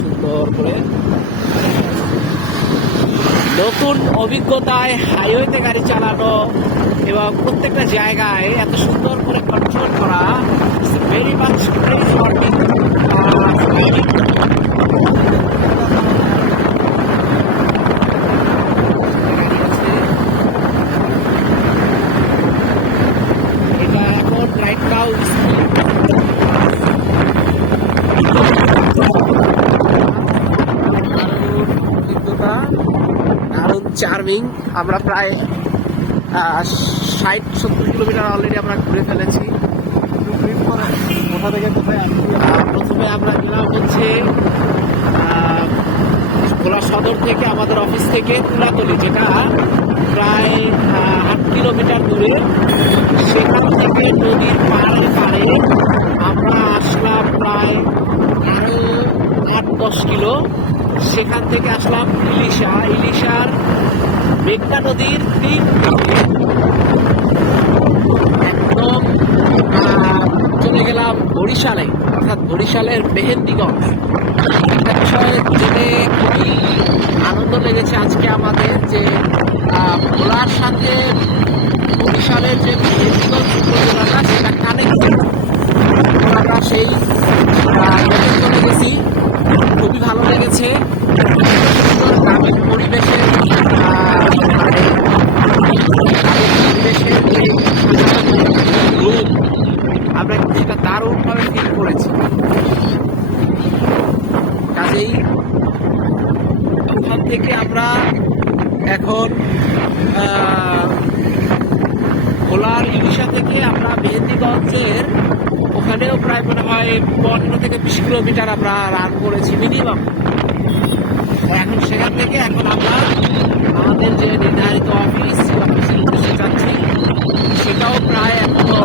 সুন্দর করে। নতুন অভিজ্ঞতায় হাইওয়েতে গাড়ি চালানো এবং প্রত্যেকটা জায়গায় এত সুন্দর করে কন্ট্রোল করা, very much craze for me. এটা এখন রাইট নাও দারুণ চার্মিং। আমরা প্রায় 60-70 কিলোমিটার অলরেডি আমরা ঘুরে ফেলেছি। কোথা থেকে কোথায় প্রথমে আমরা গেলাম হচ্ছে ভোলা সদর থেকে, আমাদের অফিস থেকে তুলাতলি, যেটা প্রায় 8 কিলোমিটার দূরে। সেখান থেকে নদীর পাড়ে আমরা আসলাম প্রায় আরো 8-10 কিলো। সেখান থেকে আসলাম ইলিশার মেঘনা নদীর একদম চলে গেলাম বরিশালে, অর্থাৎ বরিশালের মেহেন্দিগঞ্জ। একটা বিষয় জেনে খুবই আনন্দ লেগেছে আজকে আমাদের, যে ভোলার সাথে বরিশালের যে মেহেন্দিগঞ্জ উপজেলাটা, সেটা কানেক্ট। আমরা সেই চলে গেছি, খুবই ভালো লেগেছে। গ্রামীণ পরিবেশের আমরা সেটা দারুণভাবে ফিল করেছি। কাজেই ওখান থেকে আমরা এখন ভোলার ইলিশা থেকে আমরা মেহেন্দিগঞ্জের ওখানেও প্রায় মনে হয় 15 থেকে 20 কিলোমিটার আমরা রান করেছি মিনিমাম। এখন সেখান থেকে এখন আমরা আমাদের যে নির্ধারিত অফিসের উদ্দেশ্যে যাচ্ছি, সেটাও প্রায় এখনো